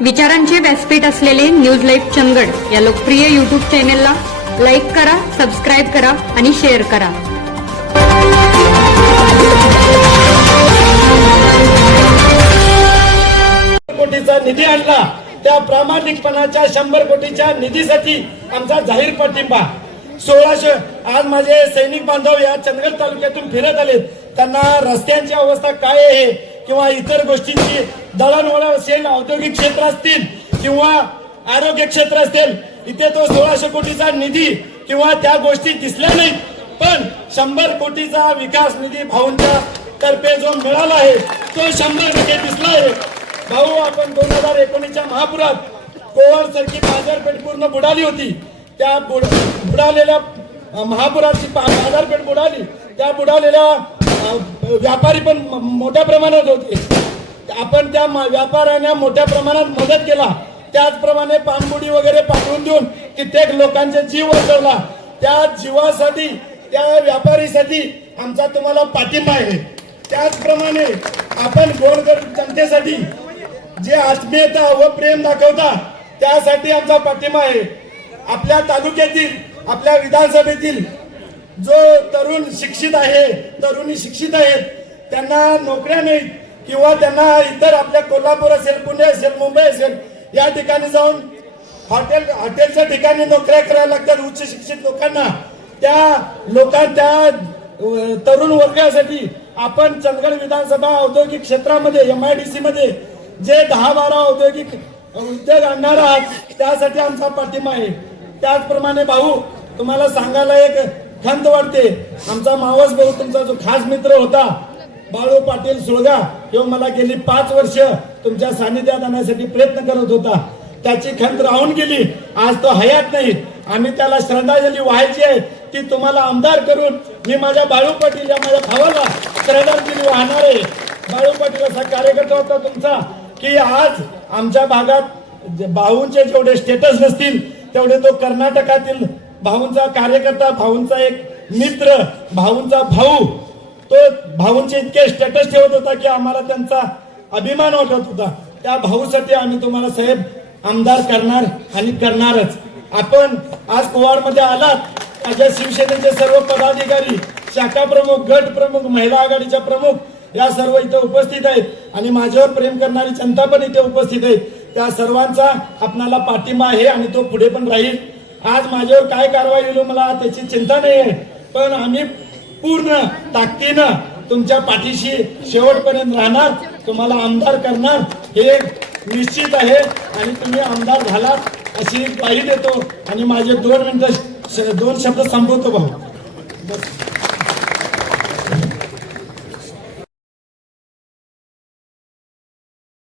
विचारांचे व्यासपीठ असलेले न्यूज लाईव्ह चंदगड या लोकप्रिय युट्यूब चॅनेलला लाईक करा सबस्क्राईब करा आणि शेअर करा. कोटीचा निधी आणला त्या प्रामाणिकपणाच्या शंभर कोटीच्या निधीसाठी आमचा जाहीर पाठिंबा. सोळाशे आज माझे सैनिक बांधव या चंदगड तालुक्यातून फिरत आलेत. त्यांना रस्त्यांची अवस्था काय आहे किंवा इतर गोष्टींची दळणवळण असेल औद्योगिक क्षेत्र असतील किंवा आरोग्य क्षेत्र असेल इथे तो सोळाशे कोटीचा निधी किंवा त्या गोष्टी दिसल्या नाहीत. पण शंभर कोटीचा विकास निधी भाऊंच्या तर्फे जो मिळाला आहे तो शंभर टक्के दिसला आहे. भाऊ आपण दोन हजार एकोणीसच्या महापुरात कोवळ सारखी बाजारपेठ पूर्ण बुडाली होती. त्या बुड बुडालेल्या महापुराची पा- बाजारपेठ बुडाली. त्या बुडालेल्या व्यापारी पण म- मोठ्या प्रमाणात होते. आपण त्या म- व्यापाऱ्यांना मोठ्या प्रमाणात मदत केला. त्याचप्रमाणे पाणबुडी वगैरे पाठवून देऊन कित्येक लोकांचे जीव वाचवला. त्या जीवासाठी त्या व्यापारीसाठी आमचा तुम्हाला पाठिंबा आहे. त्याचप्रमाणे आपण गोरगरीब जनतेसाठी जे आत्मीयता व प्रेम दाखवता त्यासाठी आमचा पाठिंबा आहे. आपल्या तालुक्यातील आपल्या विधानसभेतील जो तरुण शिक्षित आहे तरुणी शिक्षित आहेत त्यांना नोकऱ्या नाहीत किंवा त्यांना इतर आपल्या कोल्हापूर असेल पुणे असेल मुंबई असेल या ठिकाणी जाऊन हॉटेल हॉटेलच्या ठिकाणी नोकऱ्या करायला लागतात उच्च शिक्षित लोकांना. त्या लोकां त्या तरुण वर्गासाठी आपण चंदगड विधानसभा औद्योगिक क्षेत्रामध्ये एम आय डी सी मध्ये जे दहा बारा औद्योगिक उद्योग आणणार आहात त्यासाठी आमचा पाठिंबा आहे. त्याचप्रमाणे भाऊ तुम्हाला सांगायला एक खंत वाटते आमचा मावस भाऊ तुमचा जो खास मित्र होता बाळू पाटील सुळगा किंवा मला गेली पाच वर्ष तुमच्या सानिध्यात आणण्यासाठी प्रयत्न करत होता. त्याची खंत राहून गेली. आज तो हयात नाही. आम्ही त्याला श्रद्धांजली व्हायची आहे. ती तुम्हाला आमदार करून मी माझ्या बाळू पाटील या माझ्या भावाला श्रद्धांजली वाहणार आहे. बाळू पाटील असा कार्यकर्ता होता तुमचा की आज आमच्या भागात जे भाऊंचे जेवढे स्टेटस नसतील तेवढे तो कर्नाटकातील भाऊंचा कार्यकर्ता भाऊंचा एक मित्र भाऊंचा भाऊ तो भाऊंचे इतके स्टेटस ठेवत होता की आम्हाला त्यांचा अभिमान वाटत होता. त्या भाऊसाठी आम्ही तुम्हाला साहेब आमदार करणार आणि करणारच. आपण आज कुवाडमध्ये आलात. माझ्या शिवसेनेचे सर्व पदाधिकारी शाखा प्रमुख गट प्रमुख महिला आघाडीच्या प्रमुख या सर्व इथे उपस्थित आहेत. आणि माझ्यावर प्रेम करणारी जनता पण इथे उपस्थित आहेत. त्या सर्वांचा आपणाला पाठिंबा आहे आणि तो पुढे पण राहील. आज माझ्यावर काय कारवाई दिलो मला त्याची चिंता नाही आहे पण आम्ही पूर्ण ताकदीनं तुमच्या पाठीशी शेवटपर्यंत राहणार तुम्हाला आमदार करणार हे निश्चित आहे. आणि तुम्ही आमदार झालात अशी ग्वाही देतो. आणि माझे दोन मिनिटं श- दोन शब्द संपवतो भाऊ. बस.